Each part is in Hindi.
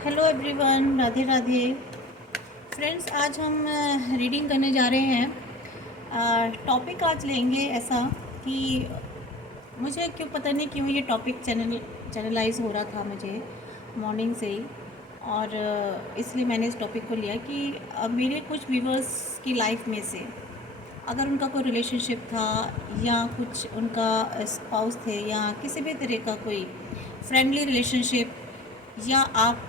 Hello everyone, Radhe Radhe. Friends, आज हम रीडिंग करने जा रहे हैं। टॉपिक आज लेंगे ऐसा कि मुझे क्यों पता नहीं क्यों ये टॉपिक चैनलाइज हो रहा था मुझे मॉर्निंग से ही। और इसलिए मैंने इस टॉपिक को लिया कि मेरे कुछ व्यूवर्स की लाइफ में से अगर उनका कोई रिलेशनशिप था या कुछ उनका स्पाउस थे या किसी भी तरह का कोई फ्रेंडली रिलेशनशिप या आपका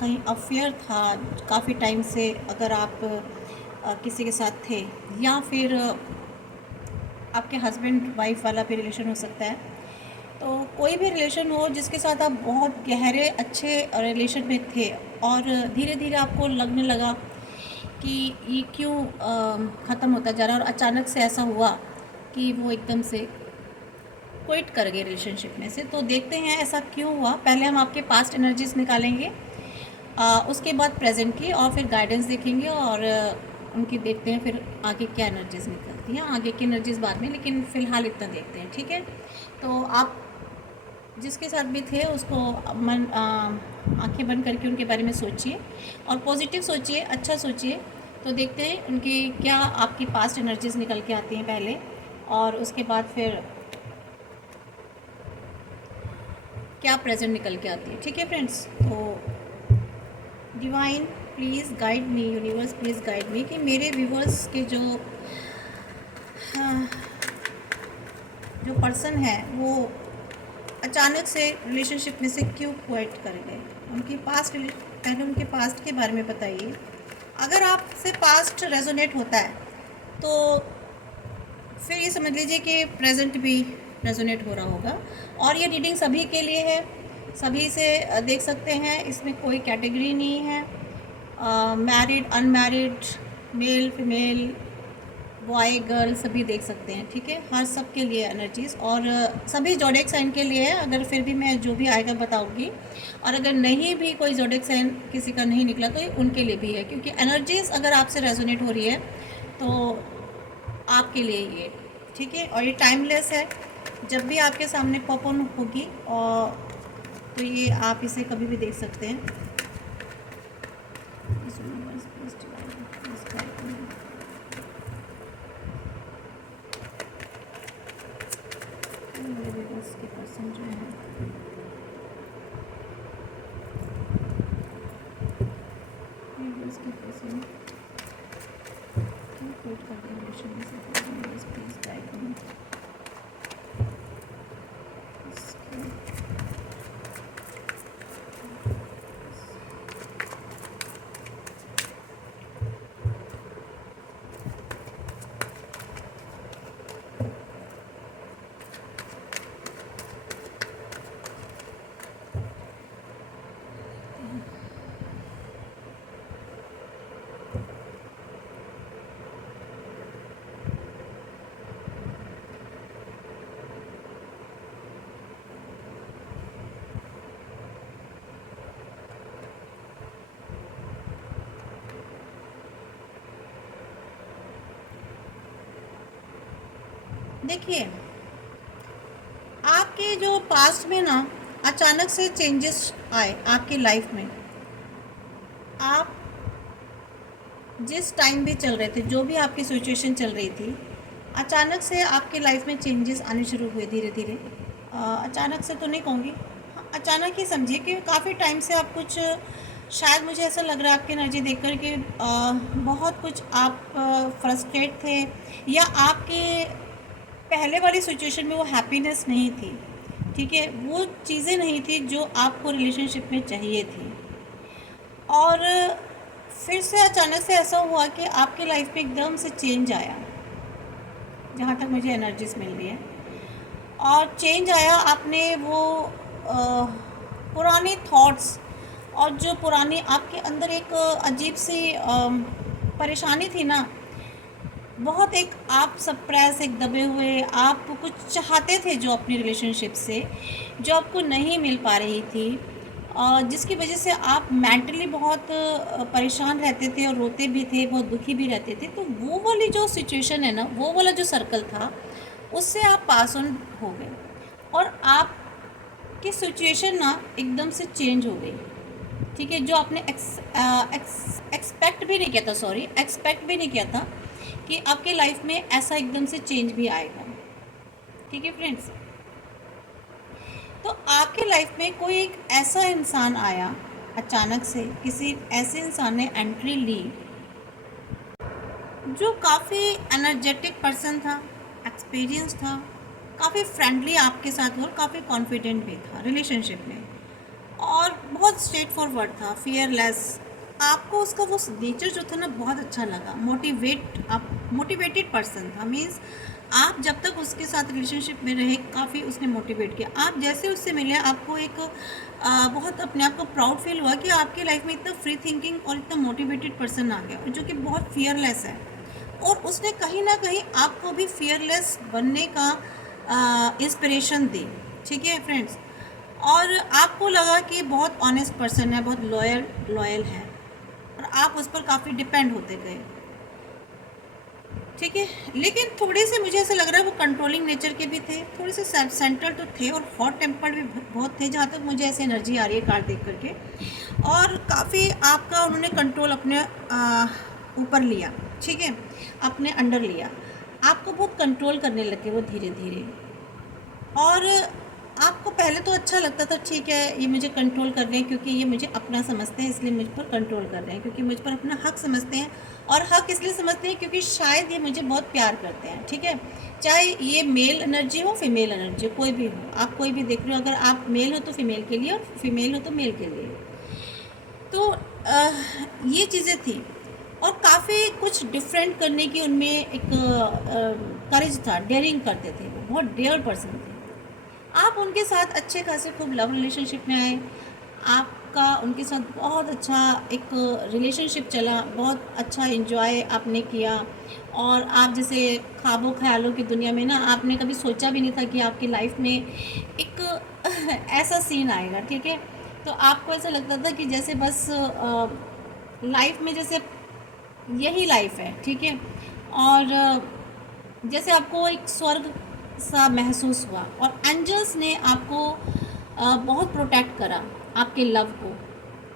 कहीं अफेयर था काफ़ी टाइम से, अगर आप किसी के साथ थे या फिर आपके हस्बैंड वाइफ वाला भी रिलेशन हो सकता है। तो कोई भी रिलेशन हो जिसके साथ आप बहुत गहरे अच्छे रिलेशन में थे और धीरे धीरे आपको लगने लगा कि ये क्यों ख़त्म होता जा रहा है और अचानक से ऐसा हुआ कि वो एकदम से क्विट कर गए रिलेशनशिप में से। तो देखते हैं ऐसा क्यों हुआ। पहले हम आपके पास्ट एनर्जीज निकालेंगे, उसके बाद प्रेजेंट की, और फिर गाइडेंस देखेंगे और उनकी देखते हैं फिर आगे क्या एनर्जीज निकलती हैं। आगे की एनर्जीज बाद में, लेकिन फ़िलहाल इतना देखते हैं, ठीक है। तो आप जिसके साथ भी थे उसको आंखें बंद करके उनके बारे में सोचिए और पॉजिटिव सोचिए, अच्छा सोचिए। तो देखते हैं उनकी क्या आपकी पास्ट एनर्जीज निकल के आती हैं पहले, और उसके बाद फिर क्या प्रेजेंट निकल के आती है, ठीक है फ्रेंड्स। तो divine please guide me, universe please guide me कि मेरे व्यूवर्स के हाँ, जो पर्सन है वो अचानक से रिलेशनशिप में से क्यों क्विट कर गए। उनकी पहले उनके पास्ट के बारे में बताइए। अगर आपसे पास्ट रेजोनेट होता है तो फिर ये समझ लीजिए कि प्रेजेंट भी रेजोनेट हो रहा होगा। और ये रीडिंग सभी के लिए है, सभी से देख सकते हैं, इसमें कोई कैटेगरी नहीं है। Married, unmarried, male, female, boy, girl सभी देख सकते हैं, ठीक है। हर सब के लिए एनर्जीज, और सभी जोडिएक साइन के लिए है। अगर फिर भी मैं जो भी आएगा बताऊंगी, और अगर नहीं भी कोई जोडिएक साइन किसी का नहीं निकला तो ये उनके लिए भी है, क्योंकि एनर्जीज अगर आपसे रेजोनेट हो रही है तो आपके लिए ये, ठीक है। और ये टाइमलेस है, जब भी आपके सामने पॉप ऑन होगी और तो ये आप इसे कभी भी देख सकते हैं। के पर्सन जो है के पर्सन क्यों क्विट कर रहे रिलेशन में से, प्लीज गाइड मी। देखिए, आपके जो पास्ट में ना अचानक से चेंजेस आए आपकी लाइफ में। आप जिस टाइम भी चल रहे थे, जो भी आपकी सिचुएशन चल रही थी, अचानक से आपकी लाइफ में चेंजेस आने शुरू हुए धीरे धीरे। अचानक से तो नहीं कहूँगी, हाँ, अचानक ही समझिए कि काफ़ी टाइम से आप कुछ, शायद मुझे ऐसा लग रहा है आपकी एनर्जी देख कर कि बहुत कुछ आप फ्रस्ट्रेट थे, या आपके पहले वाली सिचुएशन में वो हैप्पीनेस नहीं थी, ठीक है। वो चीज़ें नहीं थी जो आपको रिलेशनशिप में चाहिए थी। और फिर से अचानक से ऐसा हुआ कि आपकी लाइफ में एकदम से चेंज आया, जहाँ तक मुझे एनर्जीज मिल रही है। और चेंज आया, आपने वो पुराने थॉट्स और जो पुरानी आपके अंदर एक अजीब सी परेशानी थी ना, बहुत एक आप सप्रेस, एक दबे हुए, आप कुछ चाहते थे जो अपनी रिलेशनशिप से, जो आपको नहीं मिल पा रही थी, जिसकी वजह से आप मेंटली बहुत परेशान रहते थे और रोते भी थे, बहुत दुखी भी रहते थे। तो वो वाली जो सिचुएशन है ना, वो वाला जो सर्कल था, उससे आप पास ऑन हो गए और आपकी सिचुएशन ना एकदम से चेंज हो गई। ठीक है, जो आपने एक्सपेक्ट भी नहीं किया था, एक्सपेक्ट भी नहीं किया था कि आपके लाइफ में ऐसा एकदम से चेंज भी आएगा। ठीक है फ्रेंड्स, तो आपके लाइफ में कोई एक ऐसा इंसान आया, अचानक से किसी ऐसे इंसान ने एंट्री ली जो काफ़ी एनर्जेटिक पर्सन था, एक्सपीरियंस था, काफ़ी फ्रेंडली आपके साथ और काफ़ी कॉन्फिडेंट भी था रिलेशनशिप में, और बहुत स्ट्रेट फॉरवर्ड था, फियरलेस। आपको उसका वो नेचर जो था ना बहुत अच्छा लगा, मोटिवेटेड पर्सन था। मीन्स आप जब तक उसके साथ रिलेशनशिप में रहे काफ़ी उसने मोटिवेट किया। आप जैसे उससे मिले आपको एक बहुत अपने आप को प्राउड फील हुआ कि आपकी लाइफ में इतना फ्री थिंकिंग और इतना मोटिवेटेड पर्सन आ गया, जो कि बहुत फियरलेस है। और उसने कहीं ना कहीं आपको भी फियरलेस बनने का इंस्पिरेशन दी। ठीक है फ्रेंड्स, और आपको लगा कि बहुत ऑनेस्ट पर्सन है, बहुत लॉयल है, और आप उस पर काफ़ी डिपेंड होते गए। ठीक है, लेकिन थोड़े से मुझे ऐसा लग रहा है वो कंट्रोलिंग नेचर के भी थे, थोड़े से सेंटर तो थे, और हॉट टेम्पर्ड भी बहुत थे, जहाँ तक मुझे ऐसे एनर्जी आ रही है कार्ड देख करके। और काफ़ी आपका उन्होंने कंट्रोल अपने ऊपर लिया। ठीक है, अपने अंडर लिया, आपको बहुत कंट्रोल करने लगे वो धीरे धीरे। और आपको पहले तो अच्छा लगता था, ठीक है ये मुझे कंट्रोल कर रहे हैं क्योंकि ये मुझे अपना समझते हैं, इसलिए मुझ पर कंट्रोल कर रहे हैं, क्योंकि मुझ पर अपना हक समझते हैं, और हक इसलिए समझते हैं क्योंकि शायद ये मुझे बहुत प्यार करते हैं। ठीक है, चाहे ये मेल एनर्जी हो, फीमेल एनर्जी हो, कोई भी हो, आप कोई भी देख रहे हो, अगर आप मेल हो तो फीमेल के लिए, और फीमेल हो तो मेल के लिए। तो ये चीज़ें थी, और काफ़ी कुछ डिफरेंट करने की उनमें एक करेज था, डेयरिंग करते थे, वो बहुत डेयर पर्सन थे। आप उनके साथ अच्छे खासे खूब लव रिलेशनशिप में आए, आपका उनके साथ बहुत अच्छा एक रिलेशनशिप चला, बहुत अच्छा इन्जॉय आपने किया। और आप जैसे ख्वाबों ख्यालों की दुनिया में ना, आपने कभी सोचा भी नहीं था कि आपकी लाइफ में एक ऐसा सीन आएगा। ठीक है, तो आपको ऐसा लगता था कि जैसे बस लाइफ में जैसे यही लाइफ है। ठीक है, और जैसे आपको एक स्वर्ग सा महसूस हुआ, और एंजल्स ने आपको बहुत प्रोटेक्ट करा, आपके लव को,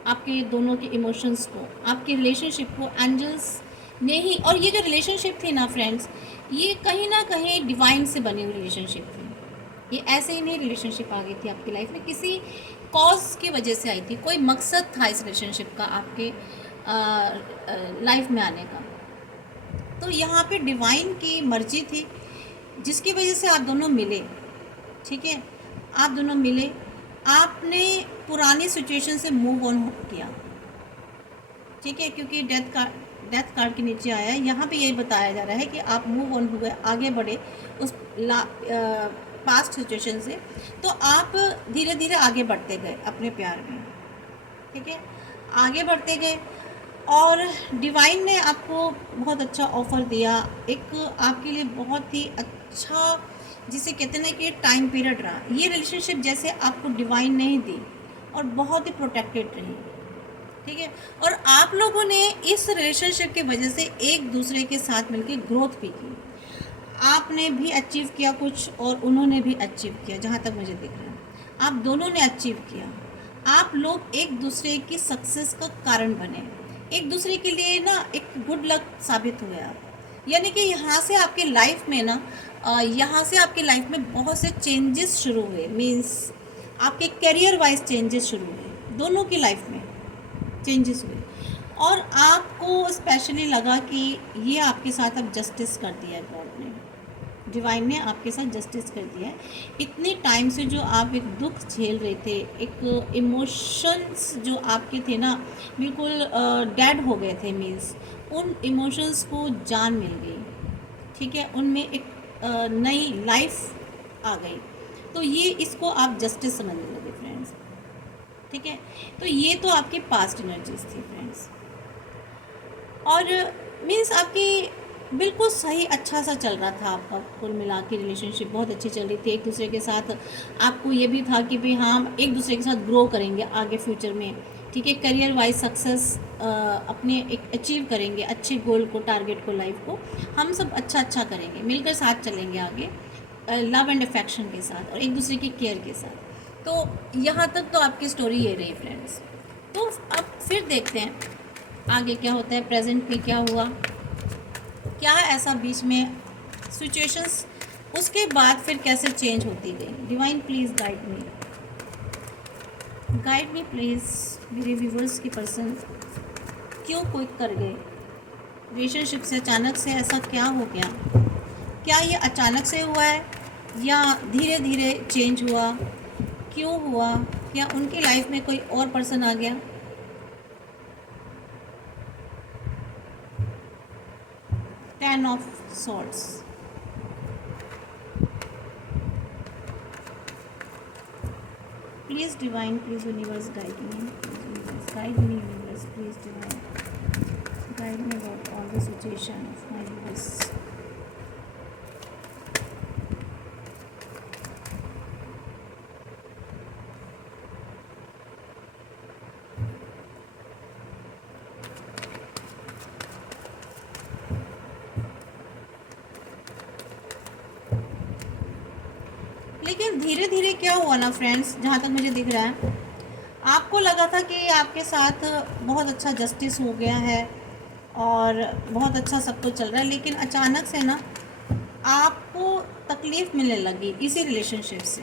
आपके दोनों के इमोशंस को, आपकी रिलेशनशिप को एंजल्स ने ही। और ये जो रिलेशनशिप थी ना फ्रेंड्स, ये कहीं ना कहीं डिवाइन से बनी हुई रिलेशनशिप थी। ये ऐसे ही नहीं रिलेशनशिप आ गई थी आपकी लाइफ में, किसी कॉज की वजह से आई थी, कोई मकसद था इस रिलेशनशिप का आपके लाइफ में आने का। तो यहाँ पे डिवाइन की मर्जी थी जिसकी वजह से आप दोनों मिले। ठीक है, आप दोनों मिले, आपने पुरानी सिचुएशन से मूव ऑन किया। ठीक है, क्योंकि डेथ कार्ड के नीचे आया है, यहाँ पे यही बताया जा रहा है कि आप मूव ऑन हो गए, आगे बढ़े उस पास्ट सिचुएशन से। तो आप धीरे धीरे आगे बढ़ते गए अपने प्यार में। ठीक है, आगे बढ़ते गए, और डिवाइन ने आपको बहुत अच्छा ऑफ़र दिया, एक आपके लिए बहुत ही अच्छा, जिसे कहते हैं कि टाइम पीरियड रहा ये रिलेशनशिप, जैसे आपको डिवाइन ने ही दी, और बहुत ही प्रोटेक्टेड रही। ठीक है, और आप लोगों ने इस रिलेशनशिप की वजह से एक दूसरे के साथ मिलकर ग्रोथ भी की। आपने भी अचीव किया कुछ, और उन्होंने भी अचीव किया, जहाँ तक मुझे दिख रहा है आप दोनों ने अचीव किया। आप लोग एक दूसरे की सक्सेस का कारण बने, एक दूसरे के लिए ना एक गुड लक साबित हुए आप। यानी कि यहाँ से आपके लाइफ में ना यहाँ से आपके लाइफ में बहुत से चेंजेस शुरू हुए। मीन्स आपके करियर वाइज चेंजेस शुरू हुए, दोनों की लाइफ में चेंजेस हुए, और आपको स्पेशली लगा कि ये आपके साथ अब जस्टिस कर दिया है गॉड ने, डिवाइन ने आपके साथ जस्टिस कर दिया है। इतने टाइम से जो आप एक दुख झेल रहे थे, एक इमोशंस जो आपके थे ना बिल्कुल डेड हो गए थे, मीन्स उन इमोशंस को जान मिल गई। ठीक है, उनमें एक नई लाइफ आ गई। तो ये इसको आप जस्टिस समझने लगे फ्रेंड्स। ठीक है, तो ये तो आपकी पास्ट एनर्जीज थी फ्रेंड्स, और मीन्स आपकी बिल्कुल सही अच्छा सा चल रहा था आपका, कुल मिला के रिलेशनशिप बहुत अच्छी चल रही थी एक दूसरे के साथ। आपको ये भी था कि भाई हाँ एक दूसरे के साथ ग्रो करेंगे आगे फ्यूचर में। ठीक है, करियर वाइज सक्सेस अपने एक अचीव करेंगे, अच्छे गोल को, टारगेट को, लाइफ को हम सब अच्छा करेंगे, मिलकर साथ चलेंगे आगे, लव एंड अफेक्शन के साथ और एक दूसरे की केयर के साथ। तो यहाँ तक तो आपकी स्टोरी ये रही फ्रेंड्स। तो अब फिर देखते हैं आगे क्या होता है, प्रेजेंट में क्या हुआ, क्या ऐसा बीच में सिचुएशंस उसके बाद फिर कैसे चेंज होती गई। Divine please guide me please. मेरे व्यूवर्स की पर्सन क्यों क्विक कर गए रिलेशनशिप से, अचानक से ऐसा क्या हो गया, क्या ये अचानक से हुआ है या धीरे धीरे चेंज हुआ, क्यों हुआ, क्या उनकी लाइफ में कोई और पर्सन आ गया। 10 of swords. Please divine, please universe guide me, guide me universe, please divine guide me about all the situation of my viewers. लेकिन धीरे धीरे क्या हुआ ना फ्रेंड्स, जहाँ तक मुझे दिख रहा है, आपको लगा था कि आपके साथ बहुत अच्छा जस्टिस हो गया है और बहुत अच्छा सब कुछ चल रहा है, लेकिन अचानक से ना आपको तकलीफ़ मिलने लगी इसी रिलेशनशिप से।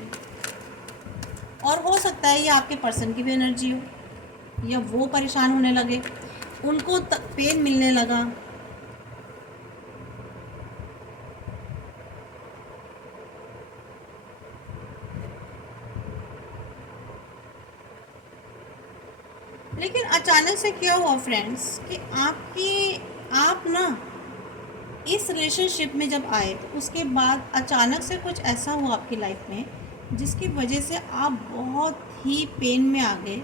और हो सकता है ये आपके पर्सन की भी एनर्जी हो या वो परेशान होने लगे, उनको पेन मिलने लगा। लेकिन अचानक से क्या हुआ फ्रेंड्स कि आप ना इस रिलेशनशिप में जब आए तो उसके बाद अचानक से कुछ ऐसा हुआ आपकी लाइफ में जिसकी वजह से आप बहुत ही पेन में आ गए,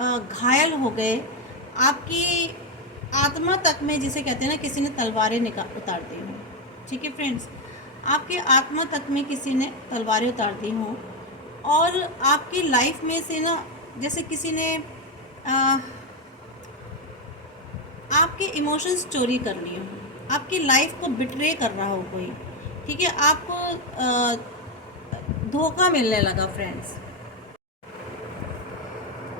घायल हो गए। आपकी आत्मा तक में, जिसे कहते हैं ना, किसी ने तलवारें उतार दी हों। ठीक है फ्रेंड्स, आपके आत्मा तक में किसी ने तलवारें उतार दी हों और आपकी लाइफ में से ना जैसे किसी ने आपके इमोशंस चोरी कर लिए हो, आपकी लाइफ को बिट्रे कर रहा हो कोई। ठीक है, आपको धोखा मिलने लगा फ्रेंड्स,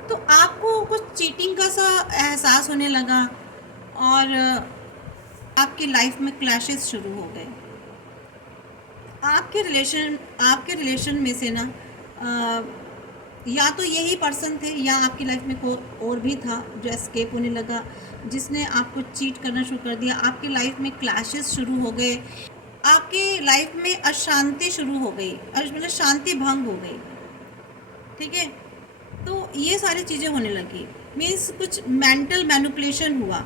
तो आपको कुछ चीटिंग का सा एहसास होने लगा और आपकी लाइफ में क्लैशेस शुरू हो गए। आपके रिलेशन में से ना या तो यही पर्सन थे या आपकी लाइफ में कोई और भी था जो एस्केप होने लगा, जिसने आपको चीट करना शुरू कर दिया। आपकी लाइफ में क्लैशेस शुरू हो गए, आपकी लाइफ में अशांति शुरू हो गई, मतलब शांति भंग हो गई। ठीक है, तो ये सारी चीज़ें होने लगी, मीन्स कुछ मेंटल मैनिपुलेशन हुआ।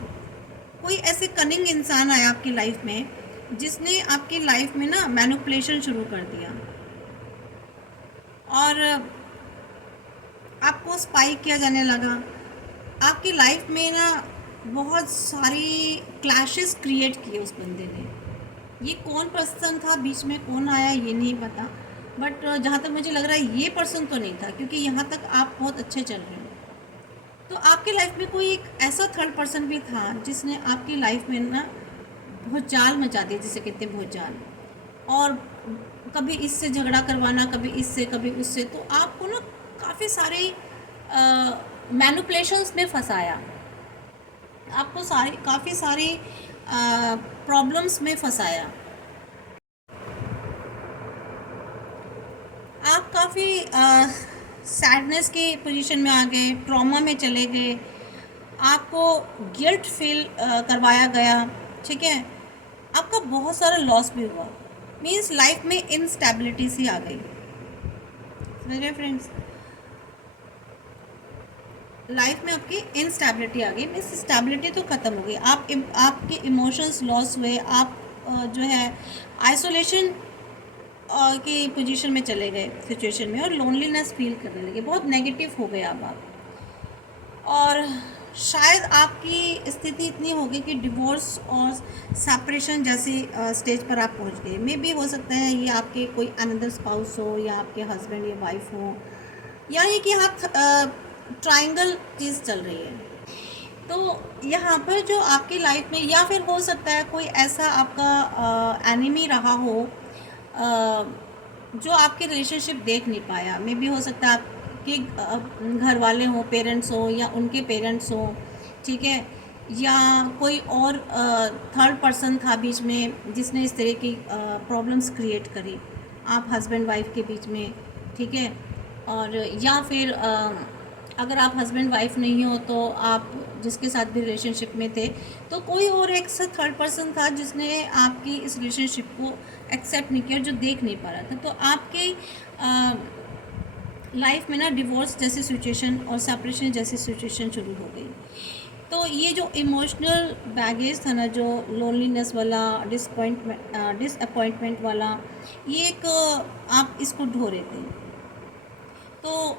कोई ऐसे कनिंग इंसान आया आपकी लाइफ में जिसने आपकी लाइफ में ना मैनिपुलेशन शुरू कर दिया और आपको स्पाई किया जाने लगा। आपकी लाइफ में ना बहुत सारी क्लैशेस क्रिएट किए उस बंदे ने। ये कौन पर्सन था बीच में, कौन आया ये नहीं पता, बट जहाँ तक मुझे लग रहा है ये पर्सन तो नहीं था, क्योंकि यहाँ तक आप बहुत अच्छे चल रहे हो। तो आपकी लाइफ में कोई एक ऐसा थर्ड पर्सन भी था जिसने आपकी लाइफ में ना बहुत जाल मचा दिया, जिसे कहते हैं बहुत जाल, और कभी इससे झगड़ा करवाना, कभी इससे कभी उससे। तो आपको ना काफ़ी सारे मैनिपुलेशंस में फंसाया, आपको काफ़ी सारी प्रॉब्लम्स में फंसाया। आप काफ़ी सैडनेस की पोजीशन में आ गए, ट्रॉमा में चले गए, आपको गिल्ट फील करवाया गया। ठीक है, आपका बहुत सारा लॉस भी हुआ, मीन्स लाइफ में इनस्टेबिलिटी सी आ गई। समझ रहे फ्रेंड्स, लाइफ में आपकी इनस्टेबिलिटी आ गई, मीन्स स्टेबिलिटी तो ख़त्म हो गई। आपके इमोशंस लॉस हुए, आप जो है आइसोलेशन की पोजीशन में चले गए सिचुएशन में, और लोनलीनेस फील करने लगे, बहुत नेगेटिव हो गए अब आप। और शायद आपकी स्थिति इतनी हो गई कि डिवोर्स और सेपरेशन जैसी स्टेज पर आप पहुंच गए। मे भी हो सकता है ये आपके कोई अनदर स्पाउस हो, या आपके हस्बैंड या वाइफ हो, या ये कि यहाँ ट्रायंगल चीज़ चल रही है। तो यहाँ पर जो आपकी लाइफ में, या फिर हो सकता है कोई ऐसा आपका एनिमी रहा हो जो आपकी रिलेशनशिप देख नहीं पाया। मे भी हो सकता है आपके घर वाले हों, पेरेंट्स हों या उनके पेरेंट्स हों, ठीक है, या कोई और थर्ड पर्सन था बीच में जिसने इस तरह की प्रॉब्लम्स क्रिएट करी आप हस्बैंड वाइफ के बीच में, ठीक है। और या फिर अगर आप हस्बैंड वाइफ नहीं हो तो आप जिसके साथ भी रिलेशनशिप में थे, तो कोई और एक थर्ड पर्सन था जिसने आपकी इस रिलेशनशिप को एक्सेप्ट नहीं किया, जो देख नहीं पा रहा था। तो आपकी लाइफ में ना डिवोर्स जैसी सिचुएशन और सेपरेशन जैसी सिचुएशन शुरू हो गई। तो ये जो इमोशनल बैगेज था ना, जो लोनलीनेस वाला, डिसअपॉइंटमेंट वाला, ये एक आप इसको ढो रहे थे। तो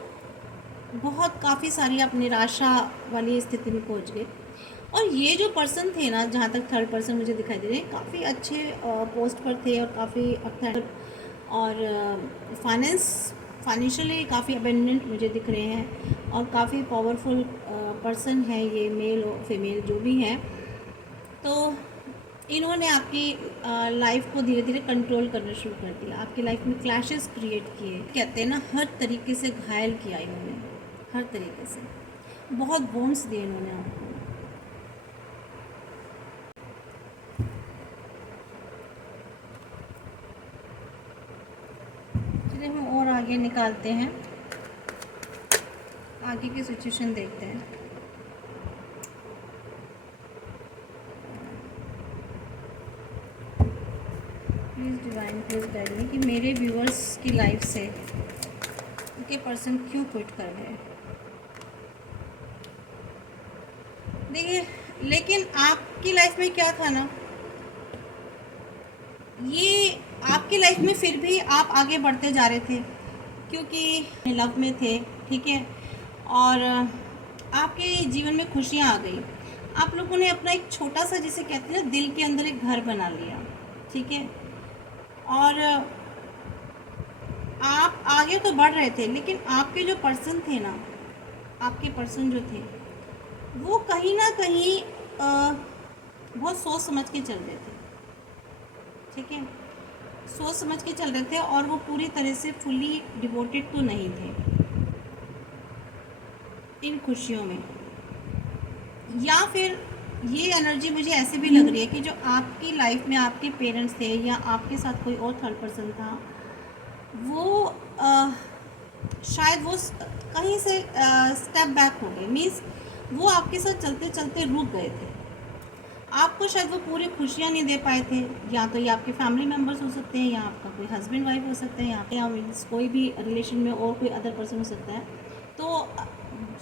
बहुत काफ़ी सारी आप निराशा वाली स्थिति में पहुंच गए। और ये जो पर्सन थे ना, जहाँ तक थर्ड पर्सन मुझे दिखाई दे रहे हैं, काफ़ी अच्छे पोस्ट पर थे और काफ़ी और फाइनेंशियली काफ़ी अबेंडेंट मुझे दिख रहे हैं और काफ़ी पावरफुल पर्सन है ये, मेल और फीमेल जो भी हैं। तो इन्होंने आपकी लाइफ को धीरे धीरे कंट्रोल करना शुरू कर दिया, आपकी लाइफ में क्लैशेस क्रिएट किए, कहते हैं ना, हर तरीके से घायल किया इन्होंने, हर तरीके से बहुत वोन्स दिए इन्होंने आपको। चलिए हम और आगे निकालते हैं, आगे की सिचुएशन देखते हैं। Please divine please guide me कि मेरे व्यूअर्स की लाइफ से उनके पर्सन क्यों क्विट कर रहे हैं। देखिए, लेकिन आपकी लाइफ में क्या था ना, ये आपकी लाइफ में फिर भी आप आगे बढ़ते जा रहे थे क्योंकि लव में थे, ठीक है, और आपके जीवन में खुशियाँ आ गई। आप लोगों ने अपना एक छोटा सा, जिसे कहते हैं ना, दिल के अंदर एक घर बना लिया, ठीक है, और आप आगे तो बढ़ रहे थे, लेकिन आपके जो पर्सन थे ना, आपके पर्सन जो थे वो कहीं ना कहीं बहुत सोच समझ के चल रहे थे, ठीक है, सोच समझ के चल रहे थे और वो पूरी तरह से फुली डिवोटेड तो नहीं थे इन खुशियों में। या फिर ये एनर्जी मुझे ऐसे भी लग रही है कि जो आपकी लाइफ में आपके पेरेंट्स थे या आपके साथ कोई और थर्ड पर्सन था, वो शायद वो कहीं से स्टेप बैक हो गए, मीन्स वो आपके साथ चलते चलते रुक गए थे। आपको शायद वो पूरी खुशियाँ नहीं दे पाए थे, या तो ये आपके फैमिली मेम्बर्स हो सकते हैं, या आपका कोई हस्बैंड वाइफ हो सकते हैं, या मीन्स कोई भी रिलेशन में और कोई अदर पर्सन हो सकता है। तो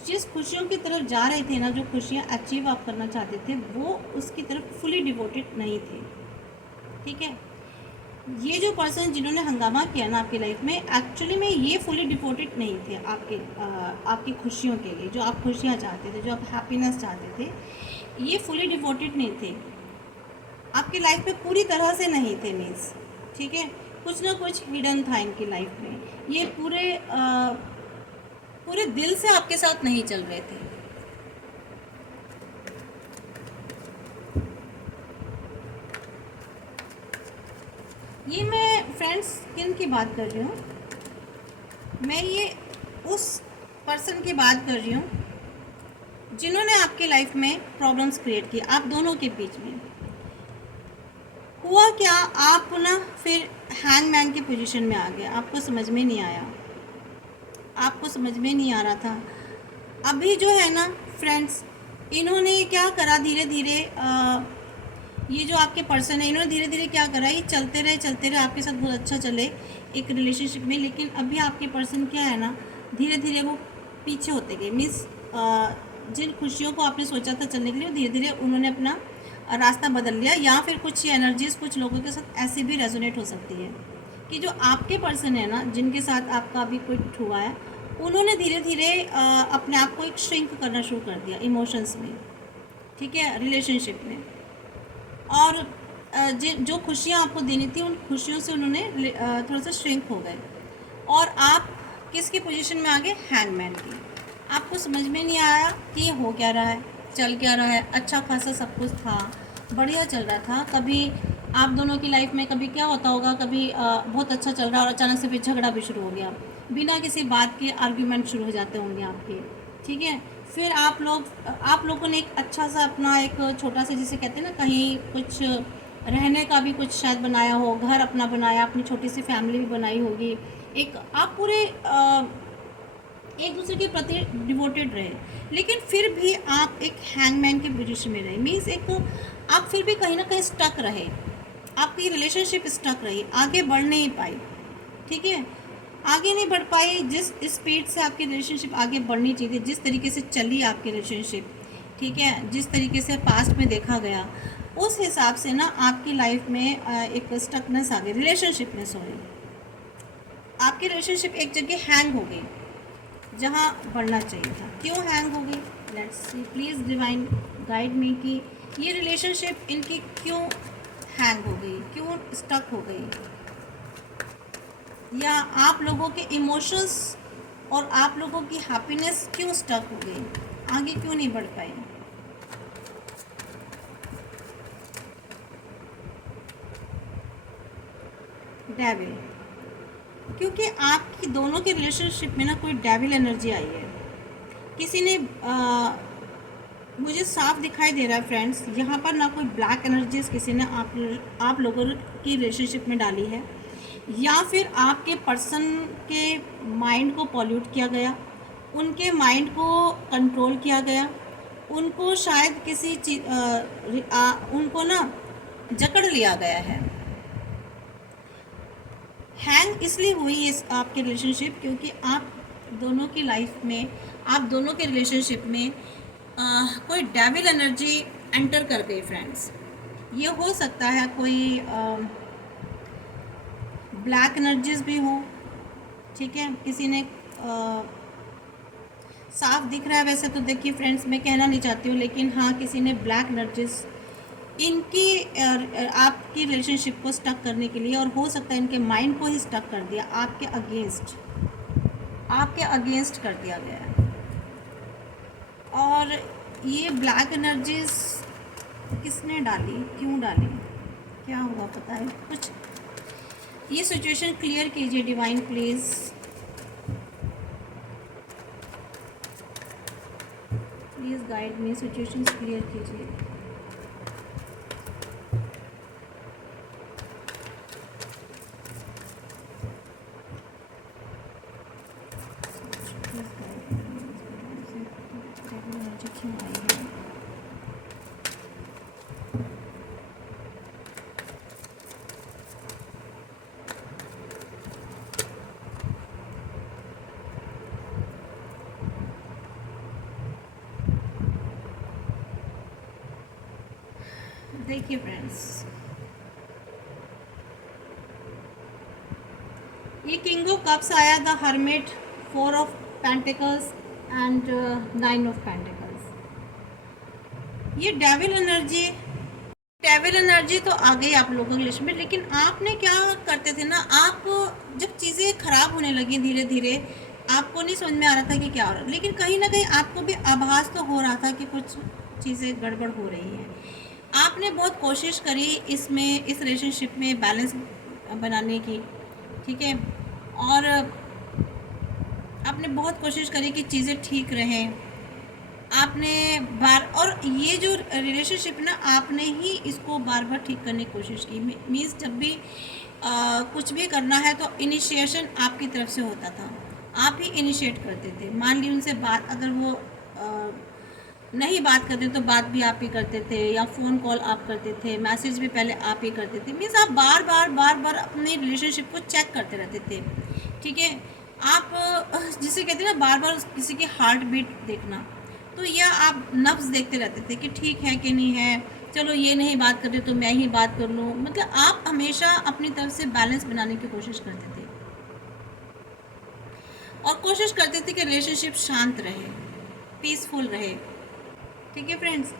जिस खुशियों की तरफ जा रहे थे ना, जो खुशियाँ अचीव आप करना चाहते थे, वो उसकी तरफ फुली डिवोटेड नहीं थे, ठीक है। ये जो पर्सन जिन्होंने हंगामा किया ना आपकी लाइफ में, एक्चुअली में ये फुली डिवोटेड नहीं थे आपकी खुशियों के लिए। जो आप खुशियाँ चाहते थे, जो आप हैप्पीनेस चाहते थे, ये फुली डिवोटेड नहीं थे, आपकी लाइफ में पूरी तरह से नहीं थे, मीन्स, ठीक है, कुछ ना कुछ हिडन था इनकी लाइफ में। ये पूरे दिल से आपके साथ नहीं चल रहे थे। ये मैं फ्रेंड्स किन की बात कर रही हूँ, मैं ये उस पर्सन की बात कर रही हूँ जिन्होंने आपकी लाइफ में प्रॉब्लम्स क्रिएट की। आप दोनों के बीच में हुआ क्या, आप ना फिर हैंगमैन की पोजीशन में आ गए, आपको समझ में नहीं आया, आपको समझ में नहीं आ रहा था। अभी जो है ना फ्रेंड्स, इन्होंने क्या करा, धीरे धीरे ये जो आपके पर्सन है, इन्होंने धीरे धीरे क्या करा, ये चलते रहे आपके साथ बहुत अच्छा चले एक रिलेशनशिप में, लेकिन अभी आपके पर्सन क्या है ना, धीरे धीरे वो पीछे होते गए। मीन्स जिन खुशियों को आपने सोचा था चलने के लिए, धीरे धीरे उन्होंने अपना रास्ता बदल लिया। या फिर कुछ एनर्जीज कुछ लोगों के साथ ऐसे भी रेजोनेट हो सकती है कि जो आपके पर्सन है ना, जिनके साथ आपका अभी कोई हुआ है, उन्होंने धीरे धीरे अपने आप को एक श्रिंक करना शुरू कर दिया इमोशंस में, ठीक है, रिलेशनशिप में। और जो खुशियाँ आपको देनी थी, उन खुशियों से उन्होंने थोड़ा सा श्रिंक हो गए, और आप किसकी पोजीशन में आ गए, हैंगमैन की। आपको समझ में नहीं आया कि हो क्या रहा है, चल क्या रहा है। अच्छा खासा सब कुछ था, बढ़िया चल रहा था। कभी आप दोनों की लाइफ में कभी क्या होता होगा, कभी बहुत अच्छा चल रहा और अचानक से फिर झगड़ा भी शुरू हो गया, बिना किसी बात के आर्ग्यूमेंट शुरू हो जाते होंगे आपके, ठीक है। फिर आप लोगों ने एक अच्छा सा अपना एक छोटा सा, जिसे कहते हैं ना, कहीं कुछ रहने का भी कुछ शायद बनाया हो, घर अपना बनाया, अपनी छोटी सी फैमिली भी बनाई होगी। एक आप पूरे एक दूसरे के प्रति डिवोटेड रहे, लेकिन फिर भी आप एक हैंगमैन के पोजीशन में रहे। मीन्स एक आप फिर भी कहीं ना कहीं स्टक रहे, आपकी रिलेशनशिप स्टक रही, आगे बढ़ नहीं पाई, ठीक है। आगे नहीं बढ़ पाई जिस स्पीड से आपकी रिलेशनशिप आगे बढ़नी चाहिए, जिस तरीके से चली आपकी रिलेशनशिप, ठीक है, जिस तरीके से पास्ट में देखा गया, उस हिसाब से ना आपकी लाइफ में एक स्टकनेस आ गई, रिलेशनशिप में, सॉरी, आपकी रिलेशनशिप एक जगह हैंग हो गई जहाँ बढ़ना चाहिए था। क्यों हैंग हो गई? Let's see, please divine guide me कि ये रिलेशनशिप इनकी क्यों हैंग हो गई, क्यों स्टक हो गई, या आप लोगों के इमोशंस और आप लोगों की हैप्पीनेस क्यों स्टक हो गई, आगे क्यों नहीं बढ़ पाई। डेविल, क्योंकि आपकी दोनों के रिलेशनशिप में ना कोई डेविल एनर्जी आई है। किसी ने मुझे साफ दिखाई दे रहा है फ्रेंड्स, यहाँ पर ना कोई ब्लैक एनर्जीज किसी ने आप लोगों की रिलेशनशिप में डाली है, या फिर आपके पर्सन के माइंड को पॉल्यूट किया गया, उनके माइंड को कंट्रोल किया गया, उनको शायद किसी उनको ना जकड़ लिया गया है। हैंग इसलिए हुई इस आपके रिलेशनशिप क्योंकि आप दोनों की लाइफ में, आप दोनों के रिलेशनशिप में कोई डेविल एनर्जी एंटर कर गई फ्रेंड्स। ये हो सकता है कोई ब्लैक एनर्जीज भी हो, ठीक है। किसी ने साफ दिख रहा है वैसे तो, देखिए फ्रेंड्स, मैं कहना नहीं चाहती हूँ, लेकिन हाँ, किसी ने ब्लैक एनर्जीज इनकी आपकी रिलेशनशिप को स्टक करने के लिए, और हो सकता है इनके माइंड को ही स्टक कर दिया, आपके अगेंस्ट कर दिया गया है। और ये ब्लैक एनर्जीज किसने डाली, क्यों डाली, क्या हुआ पता है कुछ? ये सिचुएशन क्लियर कीजिए divine please. Please guide me, situation clear कीजिए। देखिए फ्रेंड्स, ये किंग ऑफ कप्स आया, the hermit, 4 of pentacles and 9 of pentacles. ये डेविल एनर्जी तो आ गई आप लोगों के लिस्ट में, लेकिन आपने क्या करते थे ना, आप जब चीज़ें खराब होने लगी धीरे धीरे, आपको नहीं समझ में आ रहा था कि क्या हो रहा है, लेकिन कहीं ना कहीं आपको भी आभास तो हो रहा था कि कुछ चीज़ें गड़बड़ हो रही हैं। आपने बहुत कोशिश करी इसमें, इस रिलेशनशिप में बैलेंस बनाने की, ठीक है, और आपने बहुत कोशिश करी कि चीज़ें ठीक रहें। आपने और ये जो रिलेशनशिप ना, आपने ही इसको बार बार ठीक करने की कोशिश की। मीन्स जब भी कुछ भी करना है तो इनिशिएशन आपकी तरफ से होता था, आप ही इनिशिएट करते थे। मान ली उनसे बात, अगर वो नहीं बात करते तो बात भी आप ही करते थे, या फ़ोन कॉल आप करते थे, मैसेज भी पहले आप ही करते थे। मीन्स आप बार बार अपने रिलेशनशिप को चेक करते रहते थे, ठीक है। आप जिसे कहते हैं ना, बार बार किसी की हार्ट बीट देखना, तो या आप नब्ज़ देखते रहते थे कि ठीक है कि नहीं है, चलो ये नहीं बात कर रहे तो मैं ही बात कर लूँ। मतलब आप हमेशा अपनी तरफ से बैलेंस बनाने की कोशिश करते थे, और कोशिश करते थे कि रिलेशनशिप शांत रहे, पीसफुल रहे, ठीक है फ्रेंड्स।